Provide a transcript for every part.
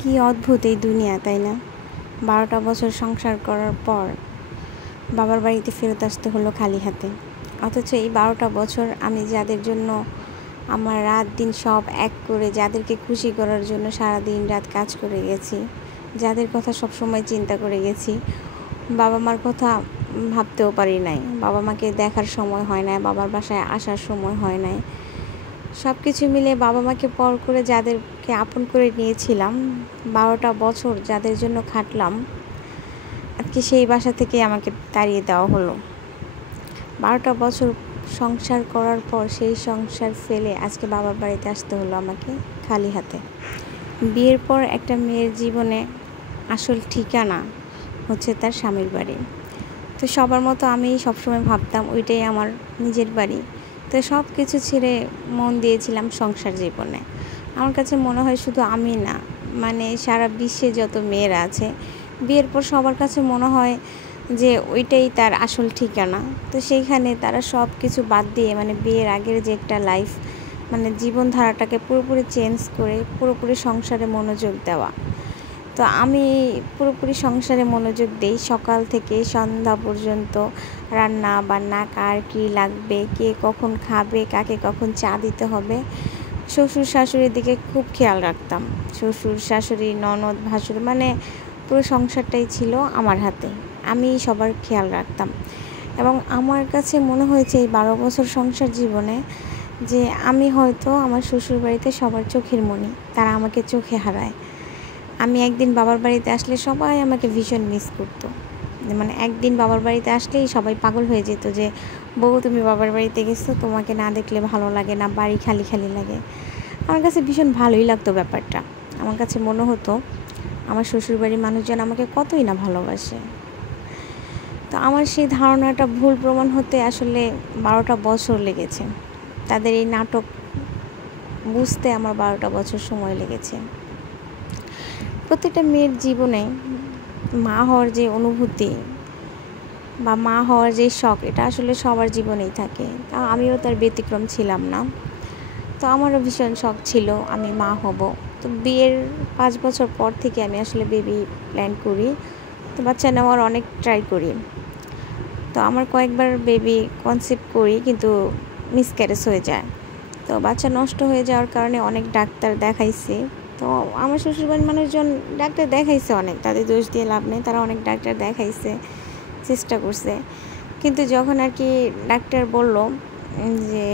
কি অদ্ভুত এই দুনিয়া, তাই না? 12টা বছর সংসার করার পর বাবার বাড়িতে ফেরত আসতে হলো খালি হাতে। অথচ এই 12টা বছর আমি যাদের জন্য আমার রাত দিন সব এক করে, যাদেরকে খুশি করার জন্য সারা দিন রাত কাজ করে গেছি, যাদের কথা সব সময় চিন্তা করে গেছি, বাবা মার কথা ভাবতেও পারি নাই, বাবা মাকে দেখার সময় হয় নাই, বাবার বাসায় আসার সময় হয় নাই। সব কিছু মিলে বাবা মাকে পর করে যাদেরকে আপন করে নিয়েছিলাম, 12টা বছর যাদের জন্য খাটলাম, আজকে সেই বাসা থেকে আমাকে তাড়িয়ে দেওয়া হলো। 12টা বছর সংসার করার পর সেই সংসার ফেলে আজকে বাবার বাড়িতে আসতে হলো আমাকে খালি হাতে। বিয়ের পর একটা মেয়ের জীবনে আসল ঠিকানা হচ্ছে তার স্বামীর বাড়ি। তো সবার মতো আমি সবসময় ভাবতাম ওইটাই আমার নিজের বাড়ি। তো সব কিছু ছেড়ে মন দিয়েছিলাম সংসার জীবনে। আমার কাছে মনে হয় শুধু আমি না, মানে সারা বিশ্বে যত মেয়েরা আছে, বিয়ের পর সবার কাছে মনে হয় যে ওইটাই তার আসল ঠিকানা। তো সেইখানে তারা সব কিছু বাদ দিয়ে, মানে বিয়ের আগের যে একটা লাইফ, মানে জীবনধারাটাকে পুরোপুরি চেঞ্জ করে পুরোপুরি সংসারে মনোযোগ দেওয়া। তো আমি পুরোপুরি সংসারে মনোযোগ দিই, সকাল থেকে সন্ধ্যা পর্যন্ত। রান্না বান্না, কার কী লাগবে, কে কখন খাবে, কাকে কখন চা দিতে হবে, শ্বশুর শাশুড়ির দিকে খুব খেয়াল রাখতাম। শ্বশুর শাশুড়ি, ননদ, ভাসুর, মানে পুরো সংসারটাই ছিল আমার হাতে। আমি সবার খেয়াল রাখতাম। এবং আমার কাছে মনে হয়েছে এই 12 বছর সংসার জীবনে যে আমি হয়তো আমার শ্বশুর বাড়িতে সবার চোখের মণি, তারা আমাকে চোখে হারায়। আমি একদিন বাবার বাড়িতে আসলে সবাই আমাকে ভীষণ মিস করতো। মানে একদিন বাবার বাড়িতে আসলেই সবাই পাগল হয়ে যেত যে, বউ তুমি বাবার বাড়িতে গেছো, তোমাকে না দেখলে ভালো লাগে না, বাড়ি খালি খালি লাগে। আমার কাছে ভীষণ ভালোই লাগতো ব্যাপারটা। আমার কাছে মনে হতো আমার শ্বশুরবাড়ির মানুষজন আমাকে কতই না ভালোবাসে। তো আমার সেই ধারণাটা ভুল প্রমাণ হতে আসলে 12টা বছর লেগেছে। তাদের এই নাটক বুঝতে আমার 12টা বছর সময় লেগেছে। প্রত্যেকটা মেয়ের জীবনে মা হওয়ার যে অনুভূতি বা মা হওয়ার যে শখ, এটা আসলে সবার জীবনেই থাকে। তা আমিও তার ব্যতিক্রম ছিলাম না। তো আমারও ভীষণ শখ ছিল আমি মা হব। তো বিয়ের 5 বছর পর থেকে আমি আসলে বেবি প্ল্যান করি। তো বাচ্চা নেওয়ার অনেক ট্রাই করি। তো আমার কয়েকবার বেবি কনসিভ করি, কিন্তু মিসক্যারেজ হয়ে যায়। তো বাচ্চা নষ্ট হয়ে যাওয়ার কারণে অনেক ডাক্তার দেখাইছি। তো আমার শ্বশুরবাড়ির মানুষজন ডাক্তার দেখাইছে অনেক, তাদের দোষ দিয়ে লাভ নেই, তারা অনেক ডাক্তার দেখাইছে, চেষ্টা করছে। কিন্তু যখন আর কি ডাক্তার বলল যে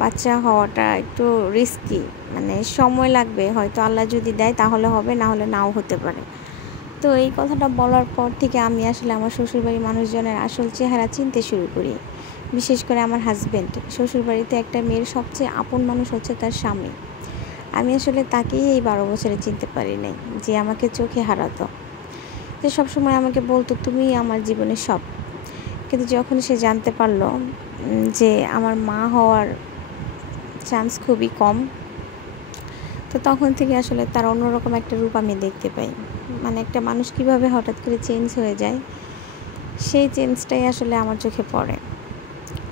বাচ্চা হওয়াটা একটু রিস্কি, মানে সময় লাগবে, হয়তো আল্লাহ যদি দেয় তাহলে হবে, না হলে নাও হতে পারে। তো এই কথাটা বলার পর থেকে আমি আসলে আমার শ্বশুরবাড়ির মানুষজনের আসল চেহারা চিনতে শুরু করি। বিশেষ করে আমার হাজব্যান্ড। শ্বশুরবাড়িতে একটা মেয়ের সবচেয়ে আপন মানুষ হচ্ছে তার স্বামী। আমি আসলে তাকেই এই 12 বছরে চিনতে পারি নাই, যে আমাকে চোখে হারাতো, যে সবসময় আমাকে বলতো তুমি আমার জীবনের সব। কিন্তু যখন সে জানতে পারলো যে আমার মা হওয়ার চান্স খুবই কম, তো তখন থেকে আসলে তার অন্যরকম একটা রূপ আমি দেখতে পাই। মানে একটা মানুষ কীভাবে হঠাৎ করে চেঞ্জ হয়ে যায়, সেই চেঞ্জটাই আসলে আমার চোখে পড়ে।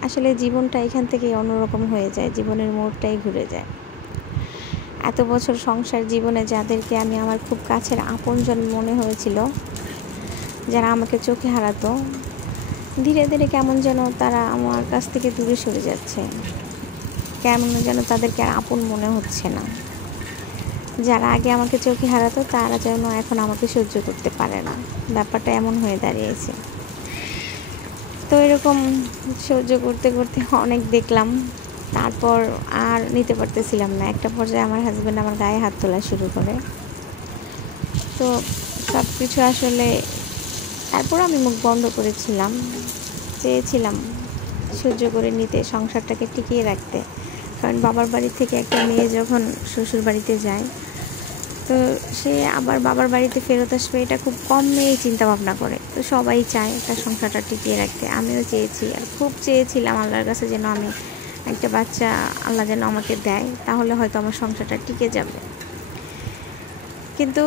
আসলে জীবনটা এখান থেকেই অন্যরকম হয়ে যায়, জীবনের মোড়টাই ঘুরে যায়। এত বছর সংসার জীবনে যাদেরকে আমি আমার খুব কাছের আপনজন মনে হয়েছিল, যারা আমাকে চোখে হারাতো, ধীরে ধীরে কেমন যেন তারা আমার কাছ থেকে দূরে সরে যাচ্ছে, কেমন যেন তাদেরকে আর আপন মনে হচ্ছে না। যারা আগে আমাকে চোখে হারাতো তারা যেন এখন আমাকে সহ্য করতে পারে না, ব্যাপারটা এমন হয়ে দাঁড়িয়েছে। তো এরকম সহ্য করতে করতে অনেক দেখলাম, তারপর আর নিতে পারতেছিলাম না। একটা পর্যায়ে আমার হাজব্যান্ড আমার গায়ে হাত তোলা শুরু করে। তো সব কিছু আসলে তারপর আমি মুখ বন্ধ করেছিলাম, চেয়েছিলাম সহ্য করে নিতে, সংসারটাকে টিকিয়ে রাখতে। কারণ বাবার বাড়ি থেকে একটা মেয়ে যখন শ্বশুর বাড়িতে যায়, তো সে আবার বাবার বাড়িতে ফেরত আসবে, এটা খুব কম মেয়েই চিন্তা ভাবনা করে। তো সবাই চায় তার সংসারটা টিকিয়ে রাখতে। আমিও চেয়েছি, আর খুব চেয়েছিলাম আল্লাহর কাছে যেন আমি একটা বাচ্চা আল্লাহ যেন আমাকে দেয়, তাহলে হয়তো আমার সংসারটা টিকে যাবে। কিন্তু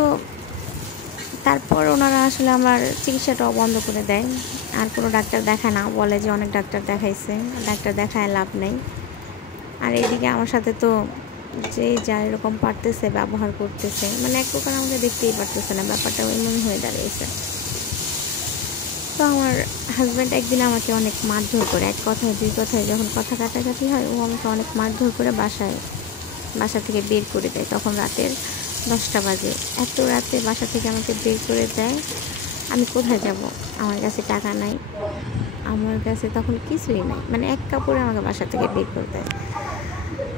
তারপর ওনারা আসলে আমার চিকিৎসাটাও বন্ধ করে দেয়, আর কোনো ডাক্তার দেখায় না, বলে যে অনেক ডাক্তার দেখাইছে, ডাক্তার দেখায় লাভ নেই। আর এদিকে আমার সাথে তো যে যা এরকম পারতেছে ব্যবহার করতেছে, মানে এক প্রকার আমাকে দেখতেই পারতেছে না, ব্যাপারটা এমন হয়ে দাঁড়িয়েছে। তো আমার হাজব্যান্ড একদিন আমাকে অনেক মারধর করে, এক কথায় দুই কথায় যখন কথা কাটাকাটি হয়, ও আমাকে অনেক মারধর করে বাসা থেকে বের করে দেয়। তখন রাতের 10টা বাজে। এত রাতে বাসা থেকে আমাকে বের করে দেয়। আমি কোথায় যাব? আমার কাছে টাকা নাই, আমার কাছে তখন কিছুই নাই, মানে এক কাপড়ে আমাকে বাসা থেকে বের করে দেয়।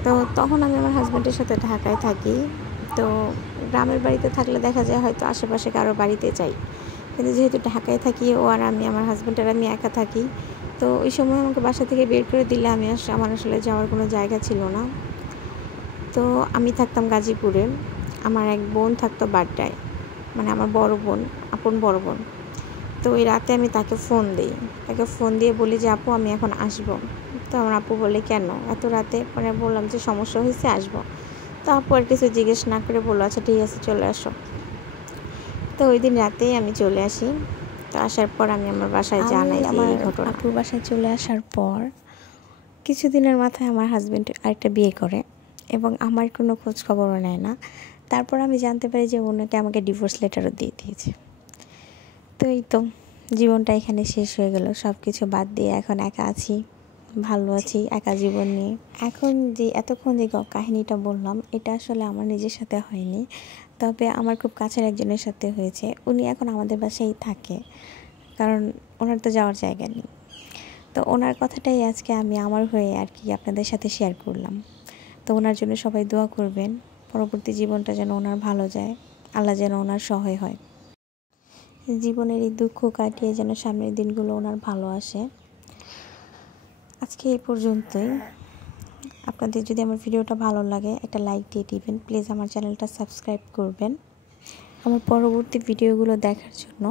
তো তখন আমি আমার হাজব্যান্ডের সাথে ঢাকায় থাকি। তো গ্রামের বাড়িতে থাকলে দেখা যায় হয়তো আশেপাশে কারো বাড়িতে যাই, কিন্তু যেহেতু ঢাকায় থাকি ও আর আমি, আমার হাজব্যান্ড আর আমি একা থাকি। তো ওই সময় আমাকে বাসা থেকে বের করে দিলে আমার আসলে যাওয়ার কোনো জায়গা ছিল না। তো আমি থাকতাম গাজীপুরে, আমার এক বোন থাকতো বাড্ডায়, মানে আমার বড় বোন, আপন বড় বোন। তো ওই রাতে আমি তাকে ফোন দিয়ে বলি যে আপু আমি এখন আসবো। তো আমার আপু বলে কেন এত রাতে? মানে বললাম যে সমস্যা হয়েছে, আসবো। তো আপু আর কিছু জিজ্ঞেস না করে বললো আচ্ছা ঠিক আছে চলে আসো। তো ওই দিন রাতেই আমি চলে আসি। তো আসার পর আমি আমার বাসায় জানাই যে এই ঘটনা। আপুর বাসায় চলে আসার পর কিছুদিনের মাথায় আমার হাজব্যান্ড আরেকটা বিয়ে করে এবং আমার কোনো খোঁজ খবরও নেয় না। তারপর আমি জানতে পারি যে ওনাকে আমাকে ডিভোর্স লেটারও দিয়ে দিয়েছে। তো এই তো জীবনটা এখানে শেষ হয়ে গেল। সব কিছু বাদ দিয়ে এখন একা আছি, ভালো আছি একা জীবন নিয়ে। এখন যে এতক্ষণ যে কাহিনীটা বললাম, এটা আসলে আমার নিজের সাথে হয়নি, তবে আমার খুব কাছের একজনের সাথে হয়েছে। উনি এখন আমাদের বাসায় থাকে, কারণ ওনার তো যাওয়ার জায়গা নেই। তো ওনার কথাটাই আজকে আমি আমার হয়ে আর কি আপনাদের সাথে শেয়ার করলাম। তো ওনার জন্য সবাই দোয়া করবেন, পরবর্তী জীবনটা যেন ওনার ভালো যায়, আল্লাহ যেন ওনার সহায় হয়, জীবনের এই দুঃখ কাটিয়ে যেন সামনের দিনগুলো ওনার ভালো আসে। আজকে এই পর্যন্তই। আপনাদের যদি আমার ভিডিওটা ভালো লাগে একটা লাইক দিয়ে দিবেন, প্লিজ আমার চ্যানেলটা সাবস্ক্রাইব করবেন। আমার পরবর্তী ভিডিওগুলো দেখার জন্য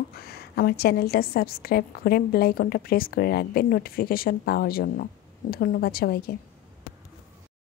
আমার চ্যানেলটা সাবস্ক্রাইব করে বেল আইকনটা প্রেস করে রাখবেন নোটিফিকেশন পাওয়ার জন্য। ধন্যবাদ সবাইকে।